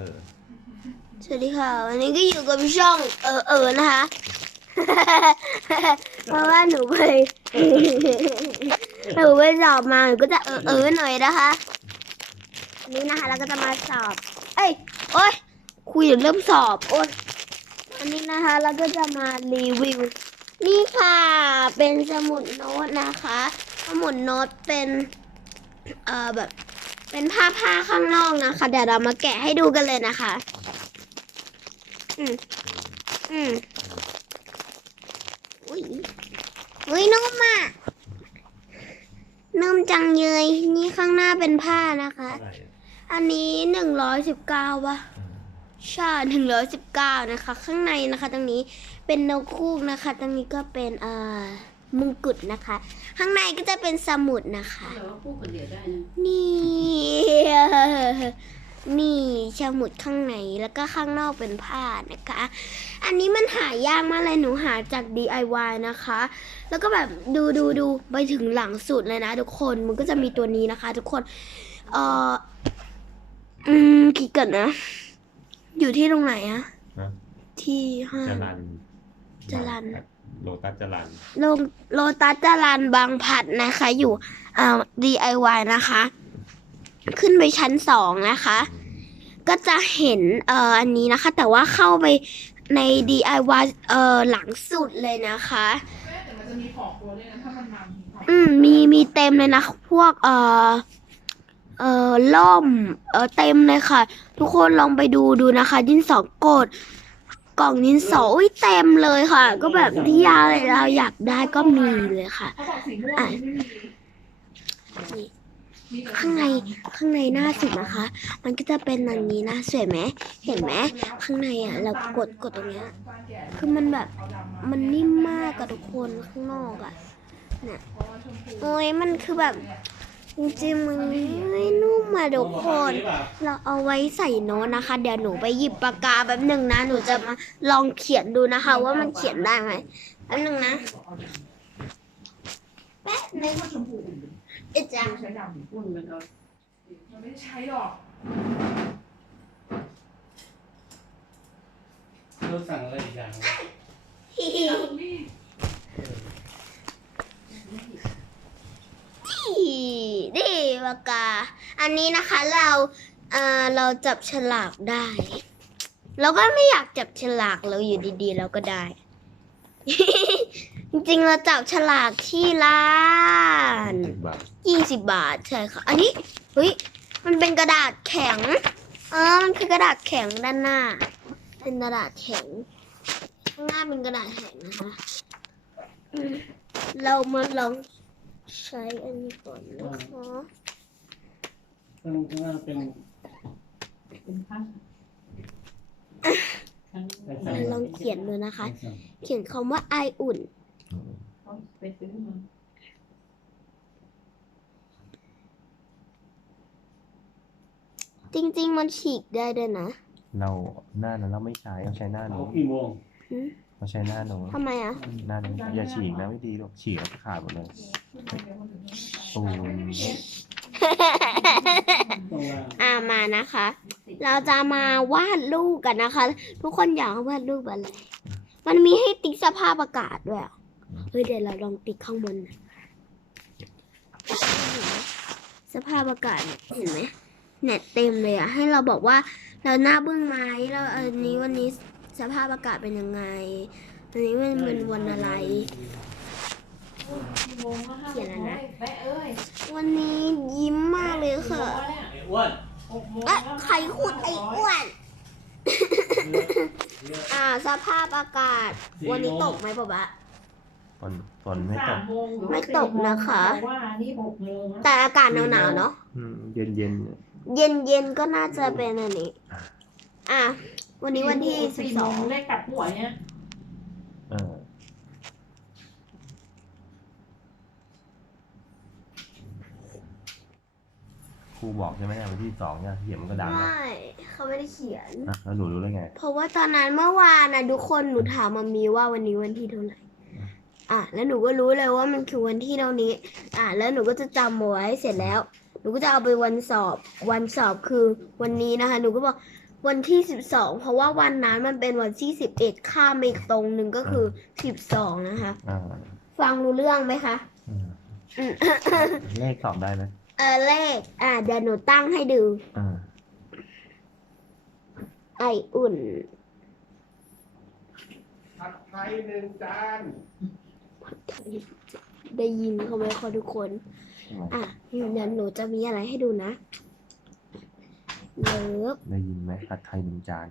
ออสวัสดีค่ะ วันนี้ก็อยู่กับช่อง เออเออนะคะ เพราะว่าหนูไป หนูไปสอบมาหนูก็จะเออเออหน่อยนะคะวันนี้นะคะเราก็จะมาสอบ เอ้ยโอ้ยคุยเดี๋ยวเริ่มสอบโอ้ยอันนี้นะคะเราก็จะมารีวิว นี่ค่ะ เป็นสมุดโน้ตนะคะ สมุดโน้ตเป็น เอ่อแบบ เป็นผ้าผ้าข้างนอกนะคะ เดี๋ยวเรามาแกะให้ดูกันเลยนะคะ อืมอืมอุ้ยอุ้ยนุ่มอะนุ่มจังเลยนี่ข้างหน้าเป็นผ้านะคะอะไรอะอันนี้หนึ่งร้อยสิบเก้าวะใช่หนึ่งร้อยสิบเก้านะคะ ข้างในนะคะ ตรงนี้เป็นนกคูกนะคะ ตรงนี้ก็เป็นเอ่อ มงกุฎนะคะ ข้างในก็จะเป็นสมุดนะคะ แต่ว่าพูดคนเดียวได้นะนี่ นี่สมุดข้างในแล้วก็ข้างนอกเป็นผ้านะคะ อันนี้มันหายากมากเลยหนูหาจาก DIY นะคะ แล้วก็แบบดูดูดูไปถึงหลังสุดเลยนะทุกคนมันก็จะมีตัวนี้นะคะ ทุกคนเอ่ออืมคิดก่อนนะ อยู่ที่ตรงไหนอะนะที่ห้าจงรันจรัญ โลตัสจรันโรงโลตัสจรันบางพลัดนะคะ อยู่อ่า DIY นะคะ ขึ้นไปชั้นสองนะคะ ก็จะเห็นเอ่ออันนี้นะคะ แต่ว่าเข้าไปใน DIY เอ่อหลังสุดเลยนะคะ แต่มันจะมีของตัวด้วยนะถ้ามันมามีของอืมมีมีเต็มเลยนะ พวกเอ่อเอ่อล่มเอ่อเต็มเลยค่ะ ทุกคนลองไปดูดูนะคะ ดินสอกด กล่องดินสออุ้ยเต็มเลยค่ะ ก็แบบที่ยาเราอยากได้ก็มีเลยค่ะเขาบอกสีม่วงอะไม่มีนี่มีแต่ข้างในข้างในหน้าสุดนะคะ มันก็จะเป็นอย่างนี้นะสวยไหมเห็นไหมข้างในอะเรากดกดตรงเนี้ยคือมันแบบเอาดำมามันนิ่มมากกับทุกคนข้างนอกอะเนี่ยเพราะว่าชมพูโอ้ยมันคือแบบ จริงๆมันไม่นุ่มอะทุกคน เราเอาไว้ใส่โน้ตนะคะ เดี๋ยวหนูไปหยิบปากกาแบบหนึ่งนะ หนูจะมาลองเขียนดูนะคะ ว่ามันเขียนได้ไหมแป๊บหนึงนะแป๊บหนึงว่าชมพูอุ่นเอ๊ะจังใช้ดำพูดมันก็มันไม่ได้ใช้หรอกเราสั่งอะไรอีกอย่างนี่นี่ ปากกา อันนี้นะคะเราเอ่อเราจับฉลากได้ เราก็ไม่อยากจับฉลากเราอยู่ดีๆ เราก็ได้ จริงๆเราจับฉลากที่ร้านสิบบาทยี่สิบบาทใช่ค่ะ อันนี้เฮ้ยมันเป็นกระดาษแข็ง เออมันคือกระดาษแข็งด้านหน้า เป็นกระดาษแข็งข้างหน้าเป็นกระดาษแข็งนะคะอืมเรามาลองใช้อันนี้ก่อนนะคะ ข้างข้างล่างเป็นเป็นผ้าทั้งเราลองเขียนดูนะคะ เขียนคำว่าไออุ่นเขาไปซื้อมาจริง ๆ มันฉีกได้ด้วยนะ เราหน้านั้นเราไม่ใช้เราใช้หน้าเอาโน้นกี่โมงเราใช้หน้าโน้นทำไมอะหน้าโน้นอย่าฉีกนะไม่ดีหรอกฉีกแล้วจะขาดหมดเลยตูมต้องวาง อ่ามานะคะ เราจะมาวาดรูปกันนะคะ ทุกคนอยากวาดรูปอะไร มันมีให้ติ๊กสภาพอากาศด้วยอะเฮ้ยเดี๋ยวเราลองติ๊กข้างบนนะสภาพอากาศเนี่ยเห็นไหมเน็ตเต็มเลยอะให้เราบอกว่าเราหน้าบึ้งไหมแล้วอันนี้วันนี้สภาพอากาศเป็นยังไงอันนี้มันเป็นวันอะไรกี่โมงแล้วห้าเขียนแล้วนะแปะเอ้ยวันนี้ยิ้มมากเลยค่ะ เนี่ย ไอ้อ้วนหกโมงเอ๊ะแล้วใครขุดไอ้อ้วน อ่า สภาพอากาศ วันนี้ตกไหมป๊าป๊า ฝนฝนไม่ตสากมโมงหรือไม่ตกนะคะแต่ว่านี่หกโมงแล้วแต่อากาศหนาวๆเนาะ อืมเย็นเย็นเย็นเย็นๆก็น่าจะเป็นอันนี้ อะ วันนี้วันที่สิบสองโมเลขกลับหัวเนี่ย เออ ครูบอกใช่ไหมเนี่ยวันที่สองเนี่ยเขียนมันก็ดังนะไม่เขาไม่ได้เขียน อะแล้วหนูรู้ได้ไง เพราะว่าตอนนั้นเมื่อวานนะทุกคนหนูถามมามีว่าวันนี้วันที่เท่าไหร่ อะ แล้วหนูก็รู้เลยว่ามันคือวันที่เท่านี้ อะ แล้วหนูก็จะจำเอาไว้เสร็จแล้ว หนูก็จะเอาไปวันสอบ วันสอบคือวันนี้นะคะ หนูก็บอกวันที่สิบสองเพราะว่าวันนั้นมันเป็นวันที่สิบเอ็ดข้ามไปอีกตรงหนึ่งก็คือสิบสองนะคะ อ่าฟังรู้เรื่องไหมคะ อืมอืมเลขสอบได้ไหม เออเลข อ่าเดี๋ยวหนูตั้งให้ดู อ่า ไออุ่น ผัดไทยหนึ่งจานได้ยินเขาไหมคะทุกคน อะเดี๋ยวหนูจะมีอะไรให้ดูนะเลิฟ ได้ยินไหมผัดไทยหนึ่งจาน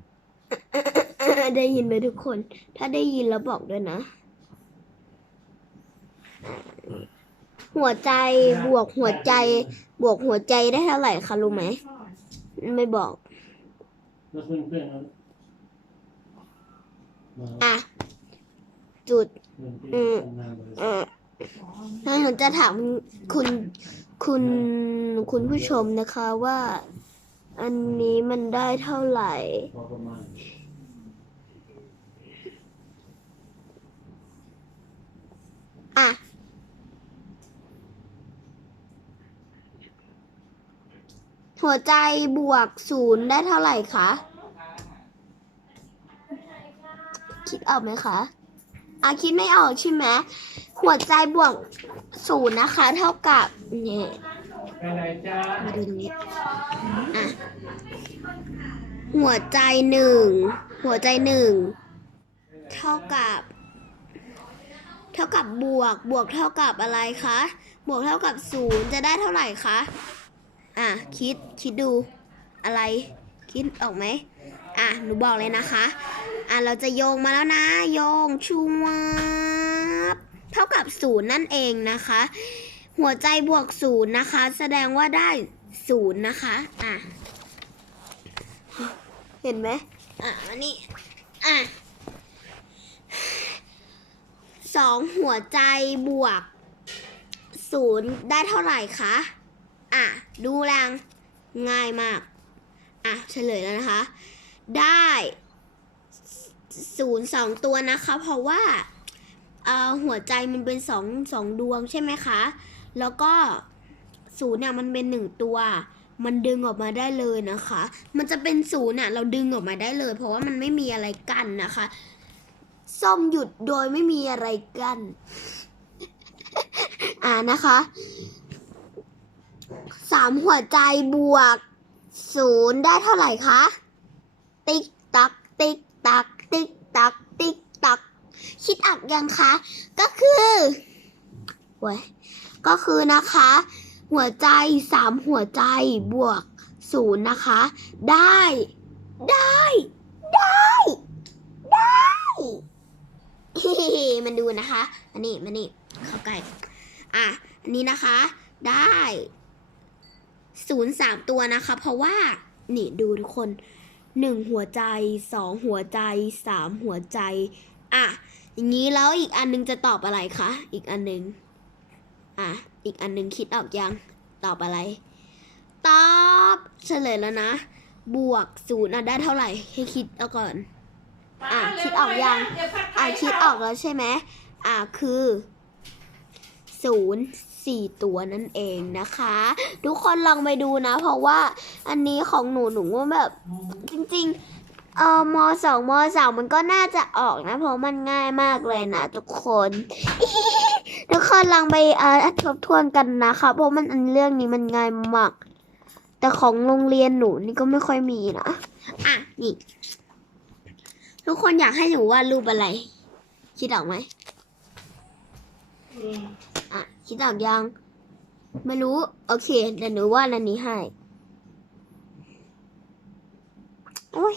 ได้ยินไหมทุกคน ถ้าได้ยินแล้วบอกด้วยนะ หัวใจบวกหัวใจ บวกหัวใจได้เท่าไหร่คะรู้ไหม ไม่บอกอะจุดเพื่อนที่ทำงานบริษัทเออแล้วหนูจะถามคุณคุณคุณผู้ชมนะคะว่า อันนี้มันได้เท่าไหร่อประมาณ อะ หัวใจบวกศูนย์ได้เท่าไหร่คะ คิดออกไหมคะอะคิดไม่ออกใช่ไหมหัวใจบวกศูนย์นะคะ เท่ากับเนี่ยมาดูตรงนี้อะหัวใจหนึ่งหัวใจหนึ่งเท่ากับ เท่ากับบวกบวกเท่ากับอะไรคะ บวกเท่ากับศูนย์จะได้เท่าไหร่คะ อะคิดคิดดูอะไร คิดออกไหมอะหนูบอกเลยนะคะ อะเราจะโยงมาแล้วนะ โยงชูวับเท่ากับศูนย์นั่นเองนะคะ หัวใจบวกศูนย์นะคะ แสดงว่าได้ศูนย์นะคะอะเห็นไหมอะนนี้อะสองหัวใจบวกศูนย์ได้เท่าไหร่คะ อะ ดูแรงง่ายมาก อะเฉลยแล้วนะคะ ได้ศูนย์สองตัวนะคะ เพราะว่าหัวใจมันเป็นสองสองดวงใช่ไหมคะ แล้วก็ศูนย์เนี่ยมันเป็นหนึ่งตัว มันดึงออกมาได้เลยนะคะ มันจะเป็นศูนย์เนี่ยเราดึงออกมาได้เลย เพราะว่ามันไม่มีอะไรกั้นนะคะส้มหยุดโดยไม่มีอะไรกั้นอ่านะคะ สามหัวใจบวกศูนย์ได้เท่าไหร่คะ ติ๊กตัก ติ๊กตัก ติ๊กตัก ติ๊กตัก คิดออกยังคะ ก็คือเว้ยก็คือนะคะ หัวใจสามหัวใจบวกศูนย์นะคะ ได้ ได้ ได้ ได้มันดูนะคะมานี่มานี่เข้าใกล้ อะ อันนี้นะคะ ได้ ศูนย์สามตัวนะคะ เพราะว่า นี่ดูทุกคนหนึ่งหัวใจสองหัวใจสามหัวใจ อะ อย่างนี้แล้วอีกอันนึงจะตอบอะไรคะ อีกอันนึง อะ อีกอันหนึ่งคิดออกยัง ตอบอะไร ตอบเฉลยแล้วนะ บวกศูนย์อะได้เท่าไหร่ ให้คิดเอาก่อน อะ คิดออกยัง อะ คิดออกแล้วใช่ไหม อะ คือศูนย์ สี่ตัวนั่นเองนะคะ ทุกคนลองไปดูนะ เพราะว่าอันนี้ของหนูหนูว่าแบบจริงๆเออมสองมสามมันก็น่าจะออกนะ เพราะมันง่ายมากเลยนะทุกคนทุกคนลองไปเอ่อทบทวนกันนะคะ เพราะมันอันเรื่องนี้มันง่ายมากแต่ของโรงเรียนหนูนี่ก็ไม่ค่อยมีนะอะนี่ทุกคนอยากให้หนูวาดรูปอะไร คิดออกไหม คิดออกยัง ไม่รู้ โอเคเดี๋ยวหนูวาดอันนี้ให้โอ้ย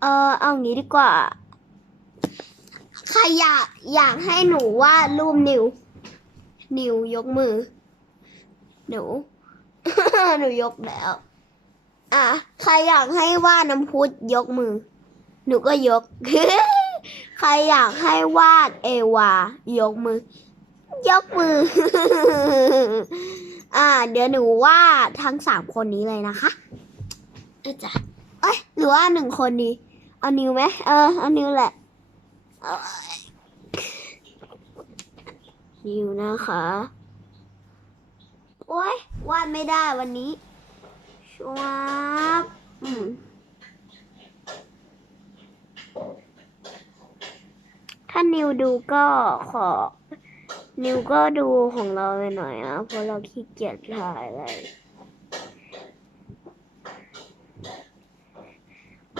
เออเอางี้ดีกว่า ใครอยากอยากให้หนูวาดรูปนิว นิวยกมือ หนู หนูยกแล้ว อะ ใครอยากให้วาดน้ำพุดยกมือ หนูก็ยก ใครอยากให้วาดเอวา ยกมือ ยกมือ อ่า เดี๋ยวหนูว่าทั้งสามคนนี้เลยนะคะอ้ยจ้ะเอ้ยหรือว่าหนึ่งคนดีเอานิวไหมเออเอานิวแหละนิวนะคะ โอ๊ยวาดไม่ได้วันนี้ชวบอืมถ้านิวดูก็ขอ นิวก็ดูของเราไปหน่อยนะเพราะเราขี้เกียจถ่ายอะไร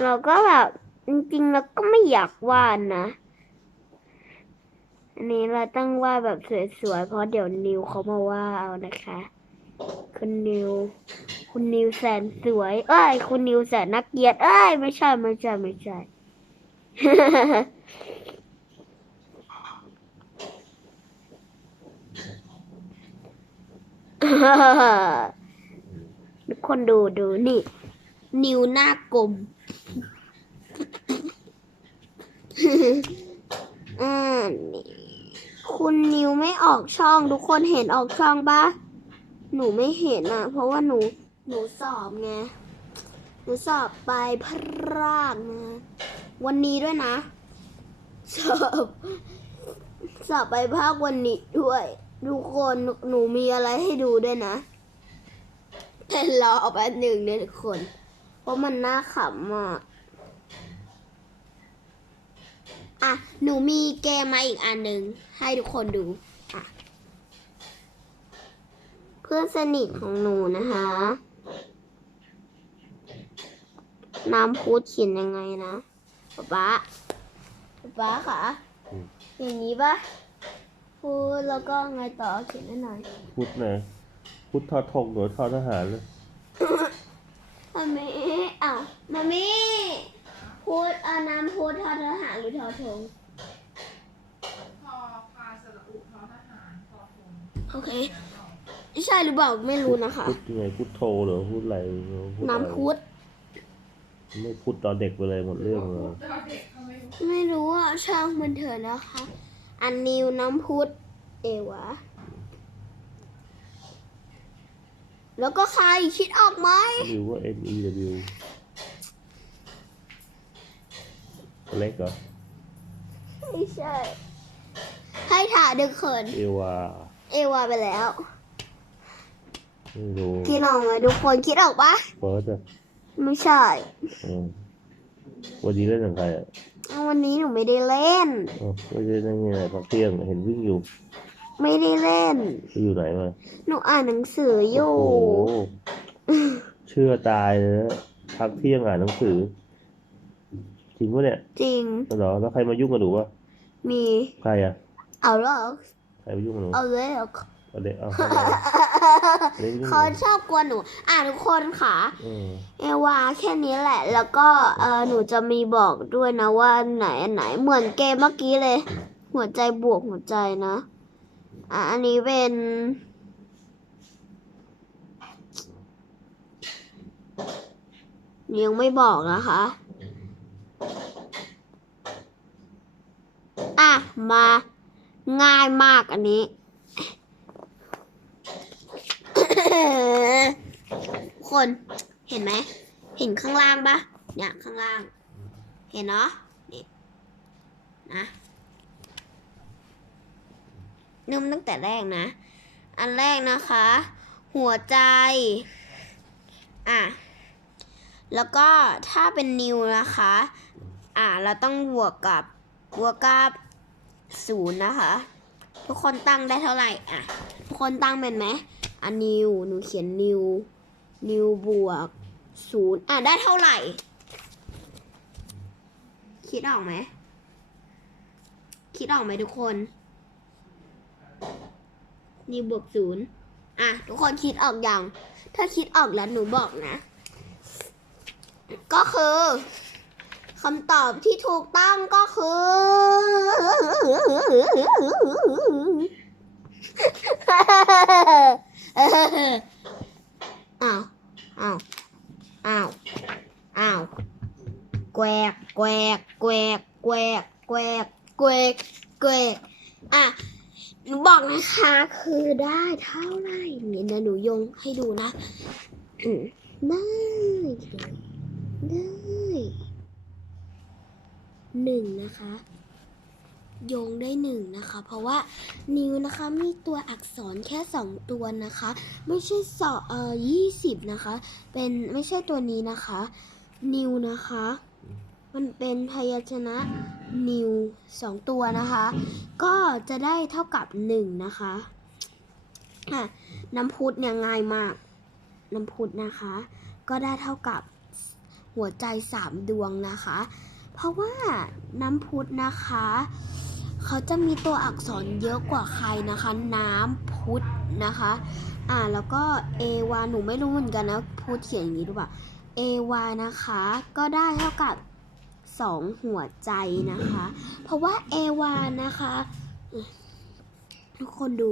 เราก็แบบจริงๆเราก็ไม่อยากวาดนะ อันนี้เราตั้งวาดแบบสวยๆ เพราะเดี๋ยวนิวเขามาว่าเอานะคะ คุณนิว คุณนิวแสนสวย เอ้ย คุณนิวแสนนักเกียรติเอ้ย ไม่ใช่ไม่ใช่ไม่ใช่ ทุกคนดูดูนี่ นิวหน้ากลมอ่านี่คุณนิวไม่ออกช่อง ทุกคนเห็นออกช่องปะหนูไม่เห็นอะ เพราะว่าหนูหนูสอบไงหนูสอบไปพรากนะวันนี้ด้วยนะ สอบ สอบไปภาควันนี้ด้วย ทุกคนหนูมีอะไรให้ดูด้วยนะแต่รอแป๊บหนึ่งเนี่ยทุกคน เพราะมันน่าขำมากอะ หนูมีเกมมาอีกอันหนึ่งให้ทุกคนดูอะเพื่อนสนิทของหนูนะคะน้ำพูดเขียนยังไงนะป๊าป๊าป๊าค่ะอืมอย่างนี้ปะ พูดแล้วก็ไงต่อเขียนให้หน่อยพุทธนะพุทธทอดทงหรือทอดทหารเลยมามีอ้าวมามีพูดเอาน้ำพูดทอทหารหรือทอทงพอพาสระอุทอทหารพอทงโอเค ใช่หรือเปล่าไม่รู้นะคะพุทธยังไงพุทธโธเหรือพุทธอะไรพุทธอะไรน้ำพุดไม่พุทธตอนเด็กไปเลยหมดเรื่องเลยแต่ว่าเด็กเขาไม่รู้ไม่รู้อะช่างมันเถอะนะคะ อันนิวน้ำพุดเอวะ แล้วก็ใครคิดออกไหมวิวว่า N E W เล็กเหรอ ไม่ใช่ ให้ถ่ายดึกเขิน เอวาเอวาไปแล้ว ไม่รู้คิดออกไหมทุกคนคิดออกปะเฟิร์สอะไม่ใช่ อืมวันนี้เล่นกับใครอะ เอาวันนี้หนูไม่ได้เล่นอ๋อไม่ได้เล่นไงพักเที่ยงเห็นวิ่งอยู่ไม่ได้เล่น ไปอยู่ไหนมาหนูอ่านหนังสืออยู่โอ้โหเชื่อตายเลยนะพักเที่ยงอ่านหนังสือ จริงปะเนี่ยจริงเหรอแล้วใครมายุ่งกับหนูวะมีใครอะเอาเหรอใครมายุ่งกับหนูเอาเลยเหรอ เอาเด็กเอาเข้ามาเล่นยุ่งเขากับหนูชอบกวนหนู อะทุกคนค่ะ อืมเอวาแค่นี้แหละ แล้วก็เออหนูจะมีบอกด้วยนะว่าไหนอันไหนเหมือนเกมเมื่อกี้เลย หัวใจบวกหัวใจนะ อะอันนี้เป็น ยังไม่บอกนะคะ อะ มาง่ายมากอันนี้ คนเห็นไหม เห็นข้างล่างปะเนี่ยข้างล่าง เห็นเนาะนี่นะเริ่มตั้งแต่แรกนะ อันแรกนะคะ หัวใจ อะ แล้วก็ถ้าเป็นนิวนะคะ อะ เราต้องบวกกับบวกกับศูนย์นะคะ ทุกคนตั้งได้เท่าไหร่ อะ คนตั้งเป็นไหมอันนิวหนูเขียนนิวนิวบวกศูนย์อะได้เท่าไหร่ คิดออกไหมคิดออกไหมทุกคนนิวบวกศูนย์อะทุกคนคิดออกอย่างถ้าคิดออกแล้วหนูบอกนะ ก็คือคำตอบที่ถูกต้องก็คือ อ้าว อ้าว อ้าว อ้าว แกวกแกวกแกวกแกวกแกวกแกวกแกวกอะ หนูบอกนะคะ คือได้เท่าไหร่เนี่ยนะหนูยงให้ดูนะได้ได้หนึ่งนะคะ โยงได้หนึ่งนะคะ เพราะว่านิวนะคะมีตัวอักษรแค่สองตัวนะคะ ไม่ใช่สอเอ่อยี่สิบนะคะ เป็นไม่ใช่ตัวนี้นะคะ นิวนะคะ มันเป็นพยัญชนะนิวสองตัวนะคะ ก็จะได้เท่ากับหนึ่งนะคะอะน้ำพุดเนี่ยง่ายมาก น้ำพุดนะคะ ก็ได้เท่ากับหัวใจสามดวงนะคะ เพราะว่าน้ำพุดนะคะ เขาจะมีตัวอักษรเยอะกว่าใครนะคะ น้ำพุดนะคะ อ่าแล้วก็เอวาหนูไม่รู้เหมือนกันนะพูดเขียนอย่างนี้หรือเปล่าเอวานะคะ ก็ได้เท่ากับสองหัวใจนะคะ เพราะว่าเอวานะคะทุกคนดู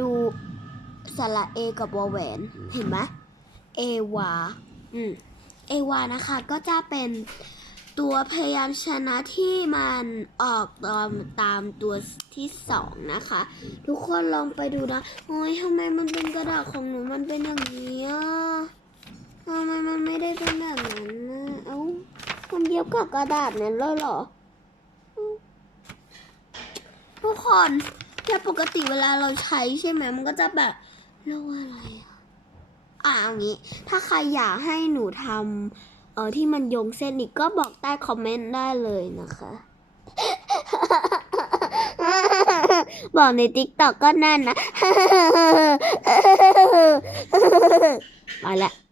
ดูสระเอกับวอแหวนเห็นไหมเอวา อืม เอวานะคะก็จะเป็น ตัวพยัญชนะที่มันออกตามตามตัวที่สองนะคะ ทุกคนลองไปดูนะโอ้ยทำไมมันเป็นกระดาษของหนูมันเป็นอย่างนี้อะทำไมมันไม่ได้เป็นแบบนั้นนะเอ้ามันเย็บกับกระดาษนั้นเลยเหรอ ทุกคนแค่ปกติเวลาเราใช้ใช่ไหมมันก็จะแบบเรียกว่าอะไรอะอะเอางี้ ถ้าใครอยากให้หนูทำ เออที่มันโยงเส้นอีกก็บอกใต้คอมเมนต์ได้เลยนะคะ บอกในติ๊กต็อกก็นั่นนะไปละ